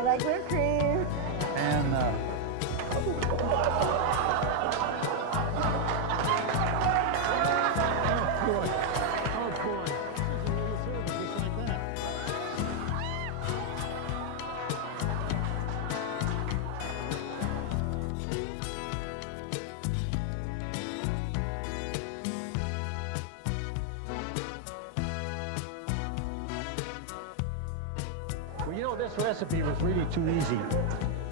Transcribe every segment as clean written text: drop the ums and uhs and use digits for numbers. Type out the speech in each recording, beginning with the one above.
I like whipped cream. And well, you know, this recipe was really too easy.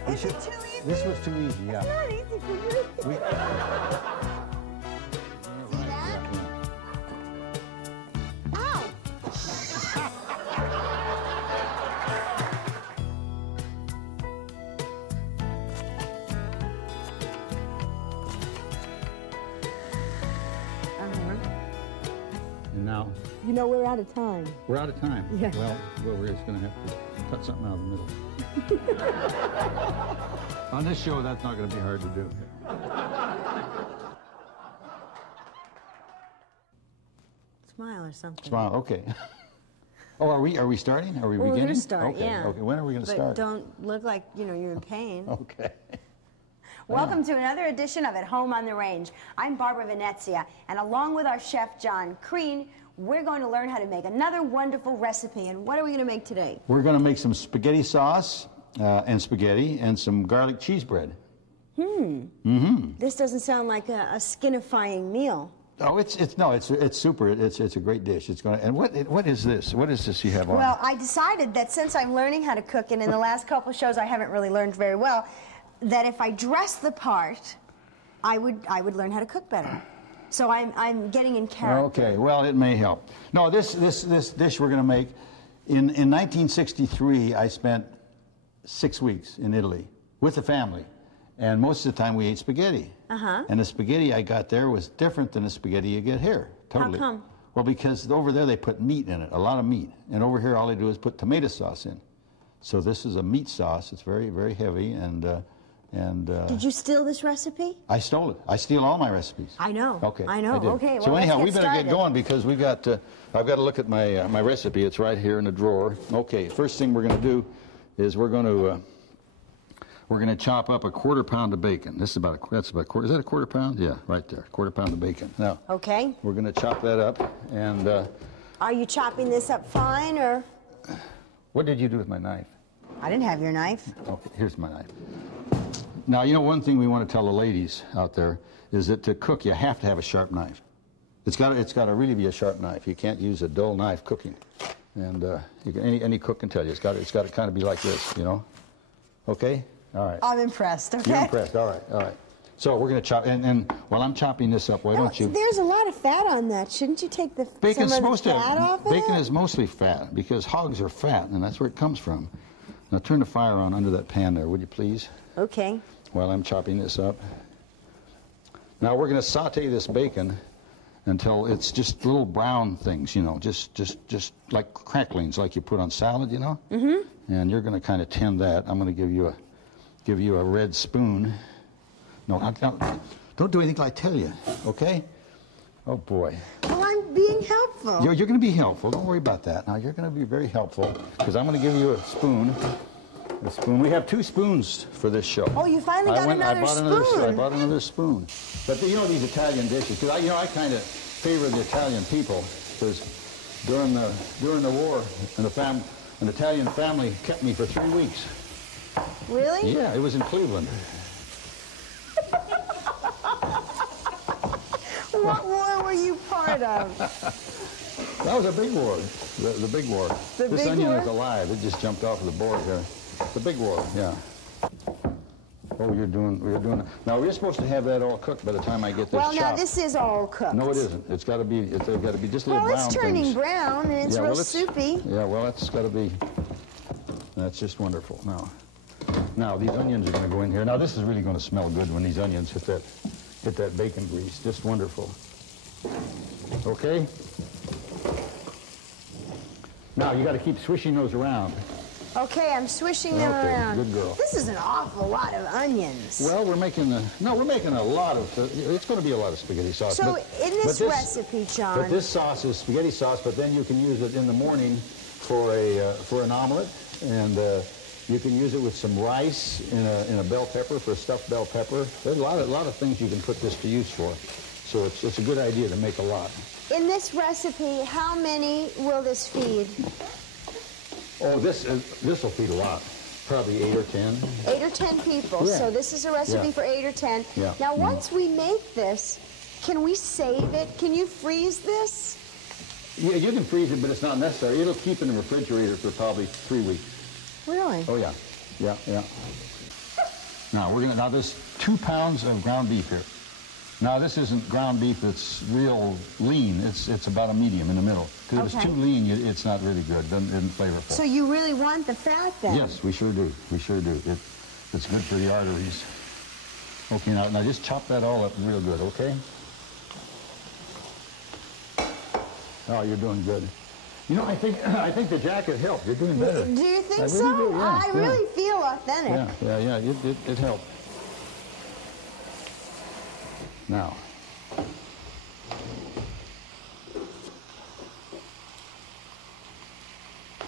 Is it too easy? This was too easy, yeah. It's not easy for you. We, See that? Ow! and now You know, we're out of time. we're out of time. Yeah. Well, we're just going to have to cut something out of the middle. On this show, that's not going to be hard to do. Smile or something. Smile. Okay. Oh, are we starting? Are we Well, we're beginning? gonna start, okay. yeah. Okay. When are we going to But start? don't look like, you know, you're in pain. Okay. Welcome to another edition of At Home on the Range. I'm Barbara Venezia, and along with our chef, John Crean, we're going to learn how to make another wonderful recipe. And what are we going to make today? We're going to make some spaghetti sauce and spaghetti and some garlic cheese bread. This doesn't sound like a skinifying meal. Oh, it's super. It's a great dish. It's going to. And what is this? What is this you have on? Well, I decided that since I'm learning how to cook, and in the last couple shows I haven't really learned very well, that if I dress the part, I would learn how to cook better. So I'm getting in character. Okay, well, it may help. No, this dish we're going to make, in 1963, I spent 6 weeks in Italy with the family, and most of the time we ate spaghetti. And the spaghetti I got there was different than the spaghetti you get here, totally. How come? Well, because over there they put meat in it, a lot of meat, and over here all they do is put tomato sauce in. So this is a meat sauce. It's very, very heavy, and Did you steal this recipe? I stole it. I steal all my recipes. I know. Okay. I know. I did. Okay. So Well, anyhow, let's we better started. get going because we've got. I've got to look at my recipe. It's right here in the drawer. Okay. First thing we're going to do is we're going to chop up a 1/4 pound of bacon. This is about a quarter. Is that a 1/4 pound? Yeah, right there. 1/4 pound of bacon. Now. Okay. We're going to chop that up and. Are you chopping this up fine, or? What did you do with my knife? I didn't have your knife. Okay. Here's my knife. Now, you know, one thing we want to tell the ladies out there is that to cook, you have to have a sharp knife. It's got to really be a sharp knife. You can't use a dull knife cooking. And any cook can tell you, it's got to kind of be like this, you know? Okay? All right. I'm impressed, okay? You're impressed. All right, all right. So we're going to chop, and while I'm chopping this up, why don't you? There's a lot of fat on that. Shouldn't you take Bacon's some of supposed the fat off of Bacon it? is mostly fat because hogs are fat, and that's where it comes from. Now turn the fire on under that pan there, would you please? Okay. While I'm chopping this up. Now we're going to saute this bacon until it's just little brown things, you know, just like cracklings, like you put on salad, you know. And you're going to kind of tend that. I'm going to give you a red spoon. No, don't do anything till I tell you, okay? Oh boy. Well, I'm being helpful. You're going to be helpful. Don't worry about that. Now you're going to be very helpful because I'm going to give you a spoon. A spoon. We have 2 spoons for this show. Oh, you finally got another spoon. I bought another spoon. But you know these Italian dishes, because I kind of favor the Italian people, because during the war, an Italian family kept me for 3 weeks. Really? Yeah, it was in Cleveland. What war were you part of? That was a big war. The big war. The this big onion war? is alive. It just jumped off of the board here. The big war, yeah. Oh, you're doing. Now we're supposed to have that all cooked by the time I get this Well, chopped. now this is all cooked. No, it isn't. It's got to be. It's got to be just little Well, brown it's turning things. brown and it's Yeah, real well, soupy. Yeah, well, that's got to be. That's just wonderful. Now these onions are going to go in here. Now this is really going to smell good when these onions hit that bacon grease. Just wonderful. Okay. Now you got to keep swishing those around. Okay, I'm swishing them Okay, around. good girl. This is an awful lot of onions. Well, we're making a lot of. It's going to be a lot of spaghetti sauce. So in this but recipe, John. But this sauce is spaghetti sauce. But then you can use it in the morning for an omelet, and You can use it with some rice in a bell pepper, for a stuffed bell pepper. There's a lot of things you can put this to use for. So it's a good idea to make a lot. In this recipe, how many will this feed? Oh, this will feed a lot. Probably 8 or 10. 8 or 10 people. Yeah. So this is a recipe for 8 or 10. Yeah. Now, once we make this, can we save it? Can you freeze this? Yeah, you can freeze it, but it's not necessary. It'll keep in the refrigerator for probably 3 weeks. Really? Oh yeah, yeah. Now there's 2 pounds of ground beef here. Now this isn't ground beef that's real lean. It's about a medium in the middle. Because if it's too lean, it's not really good. It isn't flavorful. So you really want the fat then? Yes, we sure do. We sure do. It's good for the arteries. Okay, now just chop that all up real good, okay? Oh, you're doing good. You know, I think the jacket helped. You're doing better. Do you think I so? really do, yeah, I really feel authentic. Yeah. It helped. Now.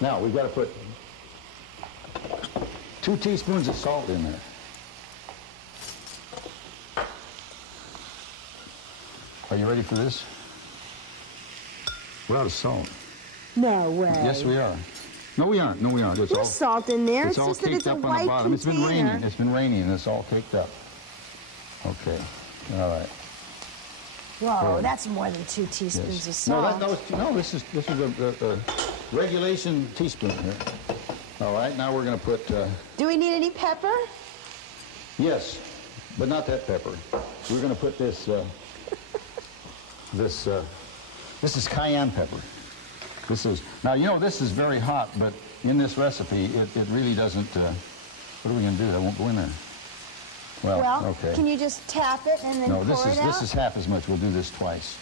Now, we've got to put 2 teaspoons of salt in there. Are you ready for this? We're out of salt. No way. Yes, we are. No, we aren't. No, we aren't. There's salt in there. It's It's all just that caked it's a up on the white bottom. container. It's been raining. It's been raining, and it's all caked up. Okay. All right. Whoa, Good. that's more than 2 teaspoons of salt. No, this is a regulation teaspoon here. All right. Now we're going to put. Do we need any pepper? Yes, but not that pepper. We're going to put this. This is cayenne pepper. This is now. You know this is very hot, but in this recipe, it really doesn't. What are we going to do? That won't go in there. Well, okay. Can you just tap it and then pour it out? This is half as much. We'll do this twice.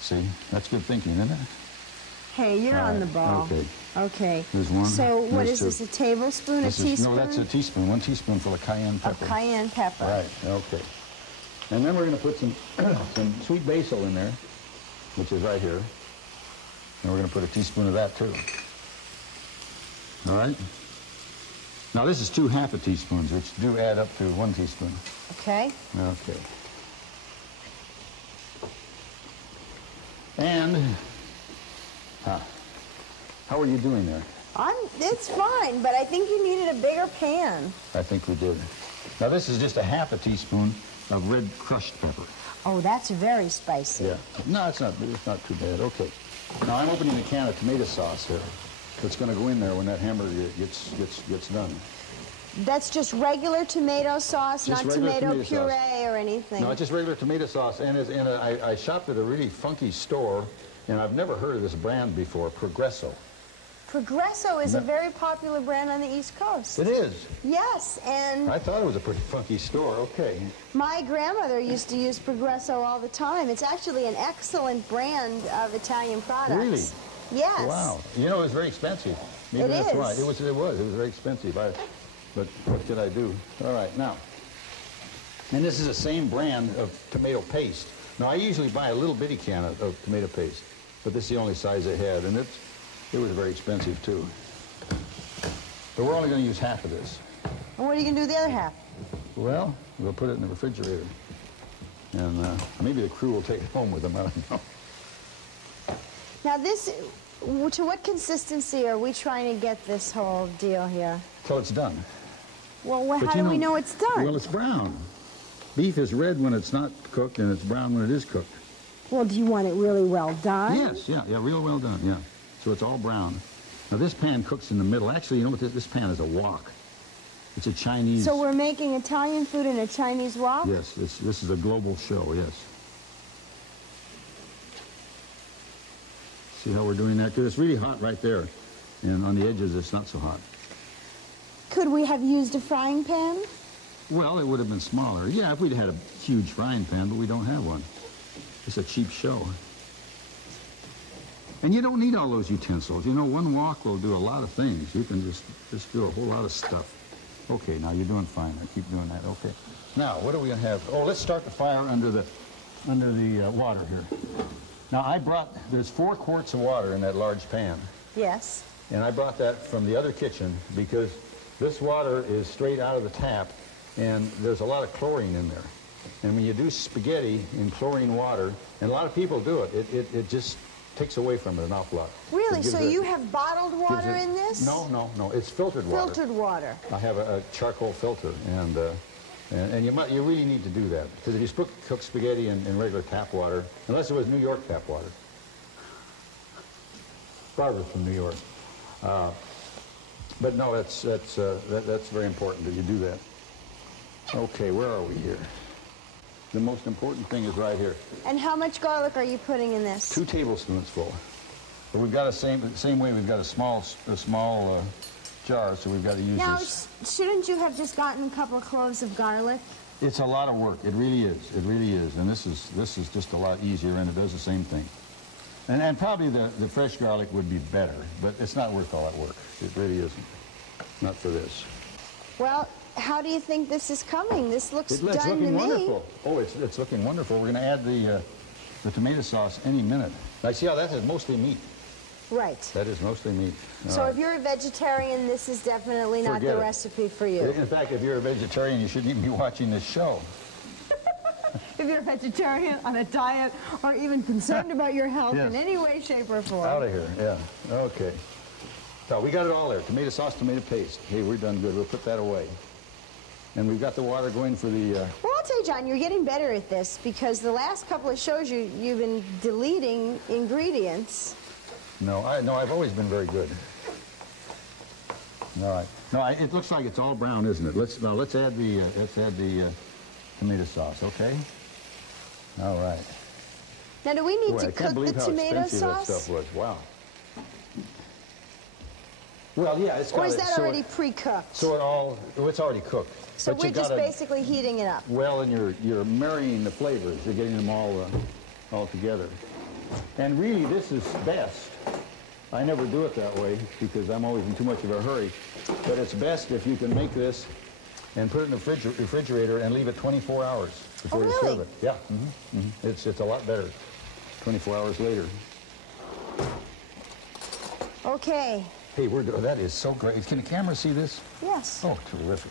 See, that's good thinking, isn't it? Hey, you're on the ball. Okay. Okay. There's one. So what There's is this? A tablespoon? A teaspoon? No, that's a teaspoon. 1 teaspoonful of cayenne pepper. Of cayenne pepper. Right. Okay. And then we're going to put some sweet basil in there, which is right here. And we're going to put a teaspoon of that too. All right. Now this is 2 half a teaspoons, which do add up to 1 teaspoon. Okay. Okay. And how are you doing there? It's fine, but I think you needed a bigger pan. I think we did. Now this is just a half a teaspoon of red crushed pepper. Oh, that's very spicy. Yeah. No, it's not too bad. Okay. Now I'm opening a can of tomato sauce here. That's going to go in there when that hamburger gets done. That's just regular tomato sauce, Just not regular tomato tomato puree sauce. or anything. No, it's just regular tomato sauce. And I shopped at a really funky store, and I've never heard of this brand before, Progresso. Progresso is a very popular brand on the East Coast. It is. Yes, and I thought it was a pretty funky store. Okay. my grandmother used to use Progresso all the time. It's actually an excellent brand of Italian products. Really? Yes. Wow. You know, it was very expensive. Maybe that's why. It was very expensive. But what could I do? All right, now. And this is the same brand of tomato paste. Now, I usually buy a little bitty can of tomato paste, but this is the only size they had, and it was very expensive, too. But we're only going to use half of this. And what are you going to do with the other half? Well, we'll put it in the refrigerator. And maybe the crew will take it home with them. I don't know. Now this, to what consistency are we trying to get this whole deal here? Till it's done. Well, But how do we know it's done? Well, it's brown. Beef is red when it's not cooked, and it's brown when it is cooked. Well, do you want it really well done? Yes, yeah, real well done, yeah. So it's all brown. Now this pan cooks in the middle. Actually, you know what? This pan is a wok. It's a Chinese. So we're making Italian food in a Chinese wok? Yes, this is a global show, yes. See how we're doing that? Because it's really hot right there. And on the edges, it's not so hot. Could we have used a frying pan? Well, it would have been smaller. Yeah, if we'd had a huge frying pan, but we don't have one. It's a cheap show. And you don't need all those utensils. You know, one wok will do a lot of things. You can just do a whole lot of stuff. Okay, now you're doing fine. I keep doing that. Okay. Now, what are we going to have? Oh, let's start the fire under the water here. Now, there's 4 quarts of water in that large pan. Yes. And I brought that from the other kitchen because This water is straight out of the tap, and there's a lot of chlorine in there. And when you do spaghetti in chlorine water, and a lot of people do it, it just takes away from it an awful lot. Really? So you have bottled water in this? No. It's filtered water. Filtered water. I have a charcoal filter, and you really need to do that, because if you cook spaghetti in regular tap water, unless it was New York tap water. Barbara's from New York. But no, that's very important that you do that. Okay, where are we here? The most important thing is right here. And how much garlic are you putting in this? 2 tablespoons full. But we've got the same way we've got a small jar, so we've got to use this. Now, shouldn't you have just gotten a couple of cloves of garlic? It's a lot of work. It really is. It really is. And this is just a lot easier, and it does the same thing. And probably the fresh garlic would be better, but it's not worth all that work. It really isn't. Not for this. Well, how do you think this is coming? This looks done to me. It's looking wonderful. Oh, it's looking wonderful. We're going to add the tomato sauce any minute. Now, see how that is mostly meat. Right. That is mostly meat. So if you're a vegetarian, this is definitely not the recipe for you. In fact, if you're a vegetarian, you shouldn't even be watching this show. If you're a vegetarian on a diet or even concerned about your health Yes. in any way, shape, or form. Out of here, yeah. Okay. So we got it all there. Tomato sauce, tomato paste. Hey, we're done good. We'll put that away. And we've got the water going for the... Well, I'll tell you, John, you're getting better at this, because the last couple of shows you've been deleting ingredients. No, I've always been very good. All right. No, it looks like it's all brown, isn't it? Let's add the tomato sauce, okay? All right. Now, do we need Boy, to cook the tomato sauce? That stuff was. Wow. Well, yeah, it's got. Or is that already pre-cooked? So it's already cooked. So we're just basically heating it up. Well, and you're marrying the flavors. You're getting them all together. And really, this is best. I never do it that way because I'm always in too much of a hurry. But it's best if you can make this and put it in the refrigerator and leave it 24 hours before you serve it. Yeah. It's a lot better 24 hours later. Okay. Hey, that is so great. Can the camera see this? Yes. Oh, terrific.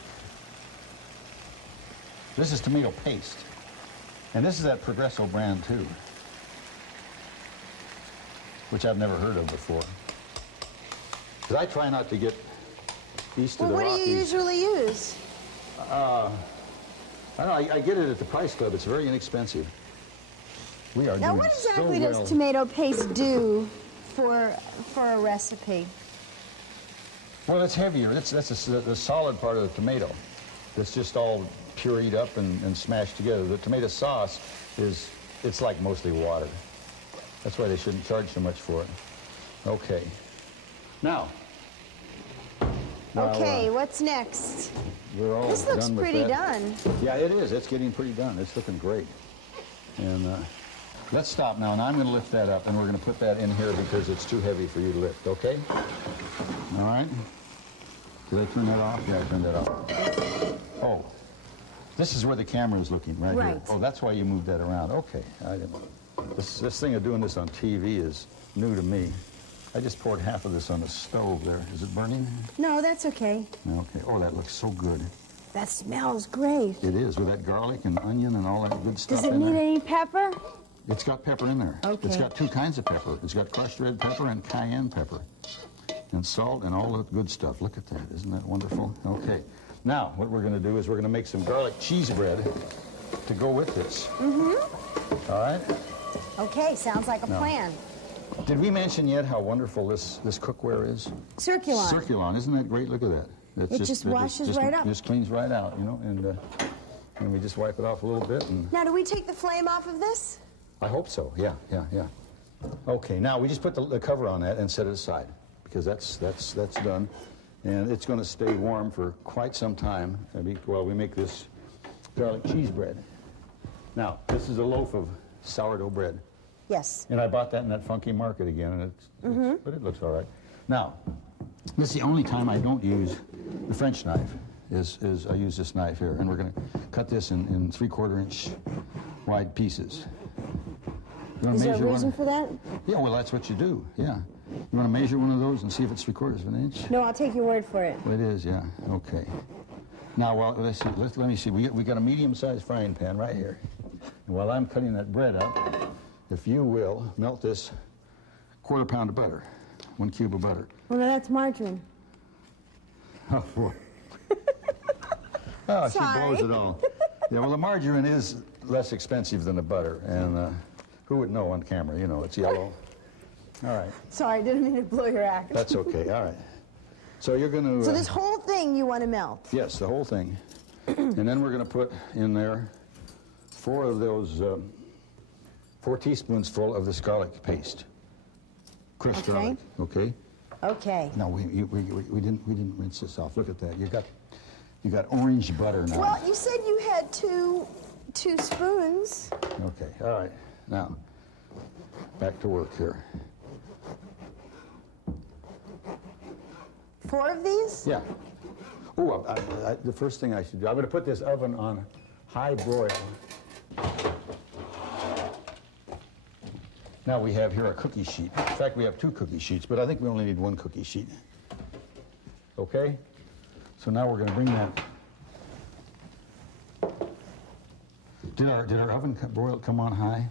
This is tomato paste. And this is that Progresso brand, too, which I've never heard of before. Because I try not to get east of the Rockies. What do you usually use? I don't know. I get it at the Price Club. It's very inexpensive. We are now, doing what exactly so does well. tomato paste do for a recipe? Well, it's heavier. That's the solid part of the tomato. It's just all pureed up and smashed together. The tomato sauce it's like mostly water. That's why they shouldn't charge so much for it. Okay. Now. Okay, what's next? We're all this looks done with pretty that. done. Yeah, it is. It's getting pretty done. It's looking great. And let's stop now, and I'm going to lift that up, and we're going to put that in here because it's too heavy for you to lift, okay? All right. Did I turn that off? Yeah, I turned that off. Oh, this is where the camera is looking, right here. Oh, that's why you moved that around. Okay. This thing of doing this on TV is new to me. I just poured half of this on the stove there. Is it burning? No, that's okay. Okay. Oh, that looks so good. That smells great. It is, with that garlic and onion and all that good stuff in there. Does it need any pepper? It's got pepper in there. Okay. It's got 2 kinds of pepper. It's got crushed red pepper and cayenne pepper. And salt and all that good stuff. Look at that. Isn't that wonderful? Okay. Now, what we're going to do is we're going to make some garlic cheese bread to go with this. Mm-hmm. All right? Okay, sounds like a plan. Did we mention yet how wonderful this cookware is? Circulon. Circulon. Isn't that great? Look at that. It just washes right up. Just cleans right out, you know, and we just wipe it off a little bit. And now, do we take the flame off of this? I hope so. Yeah. Okay. Now we just put the cover on that and set it aside because that's done, and it's going to stay warm for quite some time while we make this garlic cheese bread. Now this is a loaf of sourdough bread. Yes. And I bought that in that funky market again, and but it looks all right. Now, this is the only time I don't use the French knife. Is I use this knife here, and we're going to cut this in 3/4 inch wide pieces. Is there a reason for that? Yeah, well, that's what you do, yeah. You want to measure one of those and see if it's 3/4 of an inch? No, I'll take your word for it. Well, it is, yeah. Okay. Now, well, let's see. Let me see. We got a medium-sized frying pan right here. And while I'm cutting that bread up, if you will, melt this 1/4 pound of butter, 1 cube of butter. Well, no, that's margarine. Oh, boy. Oh, she Sorry. blows it all. Yeah, well, the margarine is less expensive than the butter, and who would know on camera? You know, it's yellow. All right. Sorry, I didn't mean to blow your act. That's okay. All right. So you're going to... So this whole thing you want to melt? Yes, the whole thing. And then we're going to put in there 4 of those, 4 teaspoons full of this garlic paste. Crushed garlic. Okay. Okay. No, we didn't rinse this off. Look at that. You got orange butter now. Well, you said you had two spoons. Okay. All right. Now, back to work here. 4 of these? Yeah. Oh, the first thing I should do, I'm going to put this oven on high broil. Now we have here a cookie sheet. In fact, we have 2 cookie sheets, but I think we only need 1 cookie sheet. Okay? So now we're going to bring that. Did our oven broil come on high?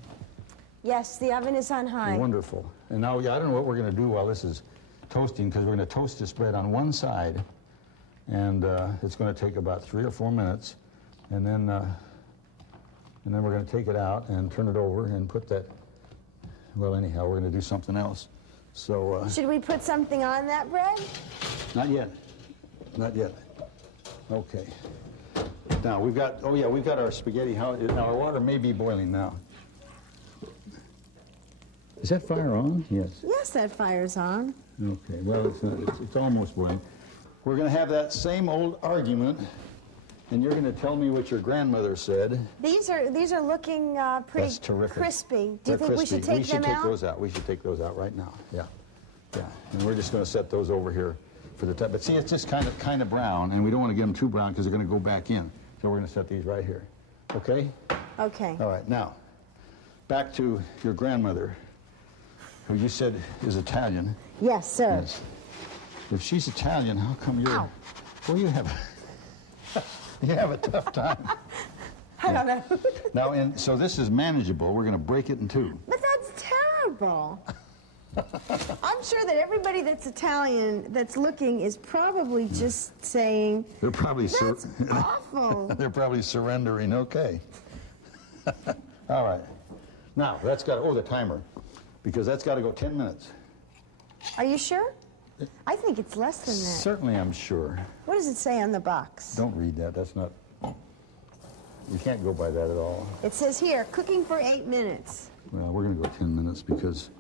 Yes, the oven is on high. Wonderful. And now, yeah, I don't know what we're going to do while this is toasting, because we're going to toast this bread on one side, and it's going to take about 3 or 4 minutes, and then we're going to take it out and turn it over and put that. Well, anyhow, we're going to do something else. So. Should we put something on that bread? Not yet. Not yet. Okay. Now we've got. Oh yeah, we've got our spaghetti. Now our water may be boiling now. Is that fire on? Yes. Yes, that fire's on. Okay. Well, it's almost boiling. We're going to have that same old argument, and you're going to tell me what your grandmother said. These are looking pretty That's terrific. crispy. Do you think we should take them out? We should take those out. We should take those out right now. Yeah. Yeah. And we're just going to set those over here for the top. But see, it's just kind of brown, and we don't want to get them too brown because they're going to go back in. So we're going to set these right here. Okay? Okay. All right. Now, back to your grandmother, who you said is Italian. Yes, sir. Yes. If she's Italian, how come you're... Ow. Well, you have a tough time. I don't know. Now, and so this is manageable. We're going to break it in 2. But that's terrible. I'm sure that everybody that's Italian that's looking is probably just saying, They're probably that's awful. They're probably surrendering. Okay. All right. Now that's got the timer, because that's got to go 10 minutes. Are you sure? I think it's less than that. Certainly, I'm sure. What does it say on the box? Don't read that. That's not. You can't go by that at all. It says here, cooking for 8 minutes. Well, we're going to go 10 minutes because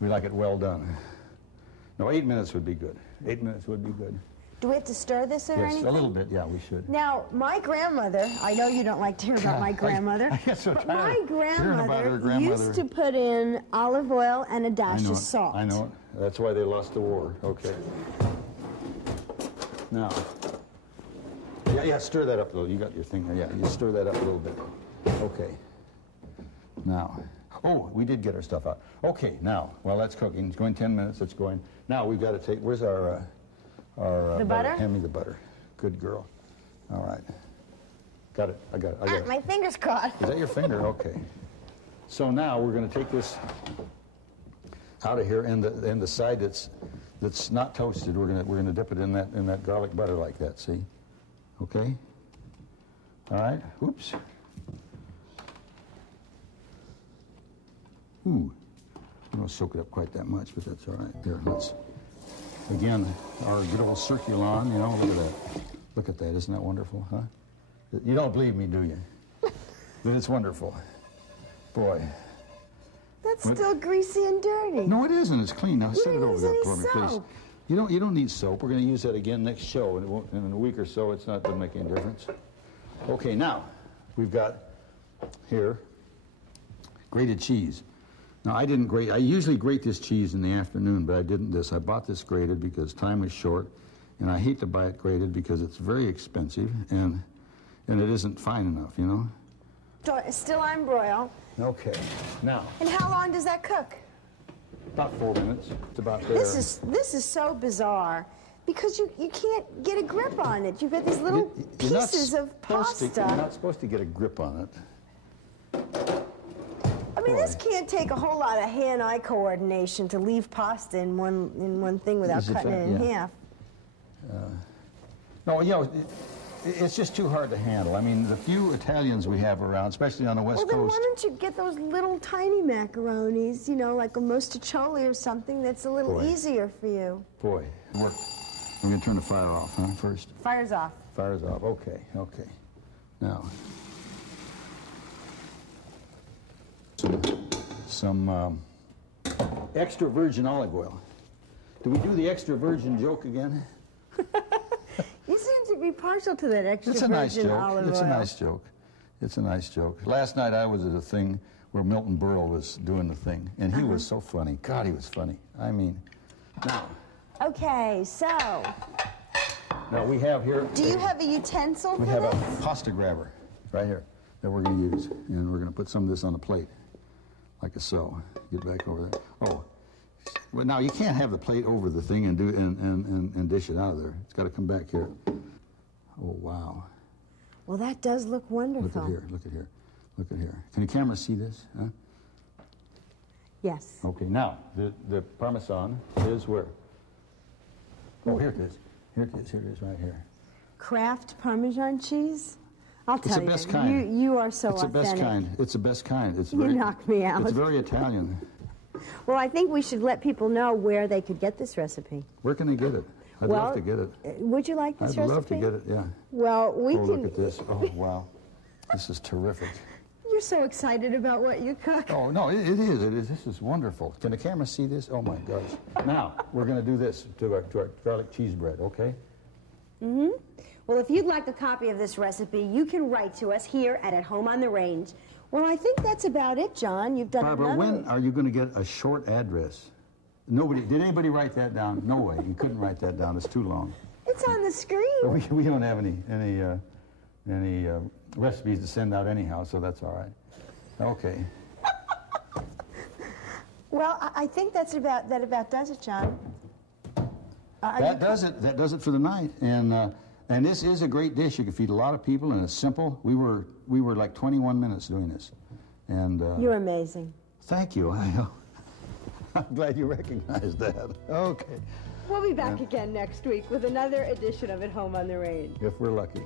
we like it well done. No, 8 minutes would be good. 8 minutes would be good. Do we have to stir this or anything? Yes, a little bit. Yeah, we should. Now, my grandmother, I know you don't like to hear about my grandmother. I get so but tired my hearing about her grandmother used to put in olive oil and a dash of salt. I know it. That's why they lost the war. Okay. Now, yeah, stir that up a little. You got your thing there. Yeah, you stir that up a little bit. Okay. Now, oh, we did get our stuff out. Okay, now, while that's cooking, it's going 10 minutes, it's going. Now we've got to take, where's our butter? Hand me the butter. Good girl. All right. Got it. I got it. My finger's caught. Is that your finger? Okay. So now we're going to take this out of here, and the side that's not toasted, we're gonna dip it in that garlic butter like that. See? Okay. All right. Oops. Ooh. I don't soak it up quite that much, but that's all right. There. Let's again our good old circulon. You know, look at that. Look at that. Isn't that wonderful, huh? You don't believe me, do you? But it's wonderful. Boy. That's still greasy and dirty. No, it isn't. It's clean. Now set it over there for me, soap. please. You don't need soap. We're going to use that again next show, and in a week or so, it's not going to make any difference. Okay, now we've got here grated cheese. Now I didn't grate. I usually grate this cheese in the afternoon, but I didn't this. I bought this grated because time was short, and I hate to buy it grated because it's very expensive and it isn't fine enough, you know. Still on broil. Okay, now. And how long does that cook? About 4 minutes. It's about there. This is so bizarre because you can't get a grip on it. You've got these little pieces of pasta. You're not supposed to get a grip on it. I mean, this can't take a whole lot of hand-eye coordination to leave pasta in one thing without cutting it in half. No, you know, it's just too hard to handle. I mean, the few Italians we have around, especially on the West Coast. Well, then why don't you get those little tiny macaronis, you know, like a mostaccioli or something that's a little easier for you? Boy, we're going to turn the fire off, huh, first? Fire's off. Fire's off, okay. Now, some extra virgin olive oil. Do we do the extra virgin joke again? You seem to be partial to that extra virgin olive oil. It's a nice joke. It's a nice joke. Last night I was at a thing where Milton Berle was doing the thing, and he was so funny. God, he was funny. I mean, now. Okay, so. Now we have here. Do you have a utensil for this? We have a pasta grabber right here that we're going to use, and we're going to put some of this on the plate, like so. Get back over there. Oh. Well, now you can't have the plate over the thing and do and dish it out of there. It's got to come back here. Oh wow! Well, that does look wonderful. Look at here! Look at here! Look at here! Can the camera see this? Huh? Yes. Okay. Now the Parmesan is where? Oh, here it is. Here it is. Here it is. Right here. Kraft Parmesan cheese. I'll tell you. It's the best kind. You are so authentic. It's the best kind. It's the best kind. It's very. You knocked me out. It's very Italian. Well, I think we should let people know where they could get this recipe. Where can they get it? I'd love to get it. Would you like this recipe? I'd love to get it, yeah. Well, we can... look at this. Oh, wow. This is terrific. You're so excited about what you cook. Oh, no, it is. This is wonderful. Can the camera see this? Oh, my gosh. Now, we're going to do this to our garlic cheese bread, okay? Mm-hmm. Well, if you'd like a copy of this recipe, you can write to us here at Home on the Range. Well, I think that's about it, John. You've done Barbara, when are you going to get a short address? Did anybody write that down? No way. You couldn't write that down. It's too long. It's on the screen. We don't have any recipes to send out anyhow, so that's all right. Okay. Well, I think that about does it, John. That does it. That does it for the night. And this is a great dish. You can feed a lot of people, and it's simple. We were like 21 minutes doing this, and you're amazing. Thank you. I'm glad you recognized that. Okay. We'll be back again next week with another edition of At Home on the Range. If we're lucky.